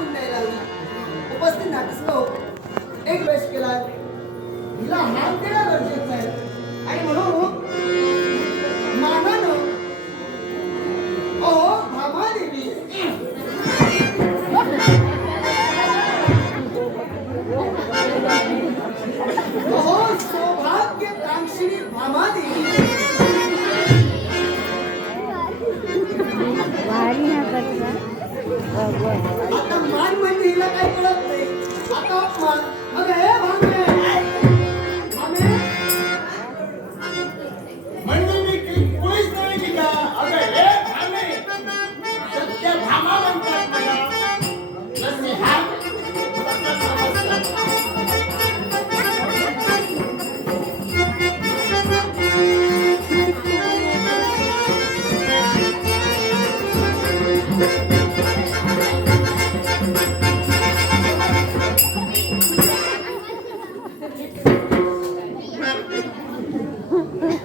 होऊन द्यायला लागली. उपस्थित नाटक एक वेश केला, हिला हात देणं गरजेचं आहे आणि म्हणून मानानं ओ भामादेवी ओ सौभाग्य कांक्षिणी भामादेवी आता मान म्हणजे हिला काही कळत नाही. आता अपमान. अगं हे भामे भामे म्हणजे मी कुणीच नाही की का? अगं हे भामे सत्य भामा म्हणतात मला. जसे हात तसंच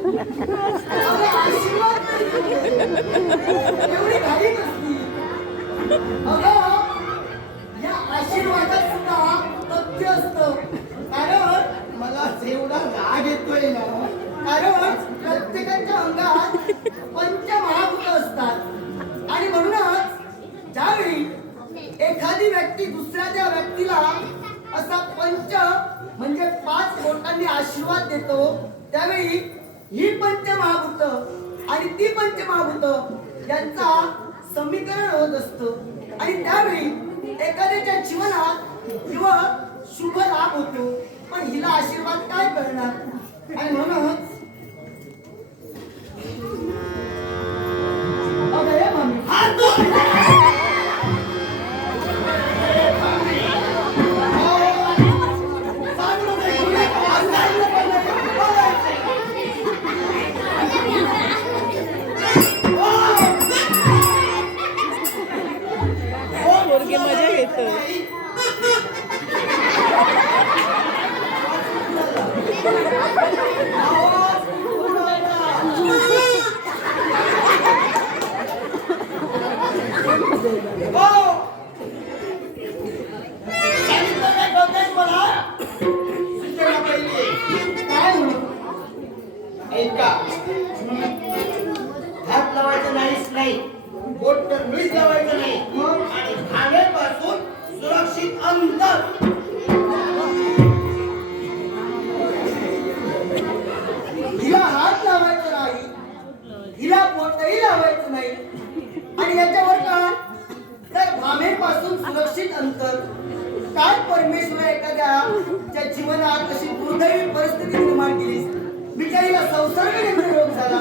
अगं आशीर्वाद एवढी घाई नसती. अगं या आशीर्वादात सुद्धा तथ्य असतं. कारण मला जेवढा राग येतोय ना, कारण प्रत्येकाच्या अंगात पंचमहाभूत असतात आणि म्हणूनच ज्यावेळी एखादी व्यक्ती दुसऱ्या त्या व्यक्तीला असा पंच म्हणजे 5 बोटांनी आशीर्वाद देतो, त्यावेळी ही पंचमहाभूत आणि ती पंचमहाभूत यांचा समीकरण होत असतं आणि त्यावेळी एखाद्याच्या जीवनात किंवा शुभ लाभ होतो. पण हिला आशीर्वाद काय करणार आणि म्हणूनच अगं मम्मी मजा घेतो. हात लावायचं नाहीच नाही, बोट तर मीच लावायचं नाही आणि भामेपासून सुरक्षित अंतर. हिला हात लावायचा नाही, हिला बोटही लावायचं नाही आणि याच्यावर काय तर भामेपासून सुरक्षित अंतर. काय परमेश्वर एखाद्याच्या जीवनात अशी दुर्दैवी परिस्थिती निर्माण केलीस, बिचारीला संसर्गजन्य रोग झाला.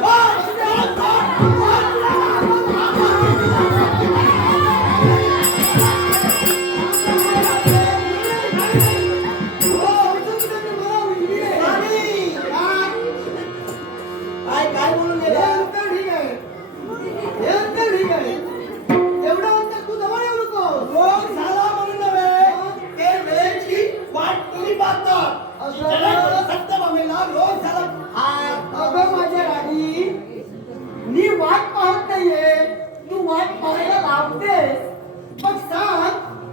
काय बोलून हे गेला? अंतर ठीक आहे, हे अंतर ठीक आहे, एवढं अंतर तू जवळ येऊ नको. रोग झाला म्हणून नव्हे, ते वेळेची वाट तुम्ही पाहतात. सत्य भामेला रोग झाला. अगं माझ्या राणी, मी वाट पाहत नाहीये, तू वाट पाहायला लावतेस.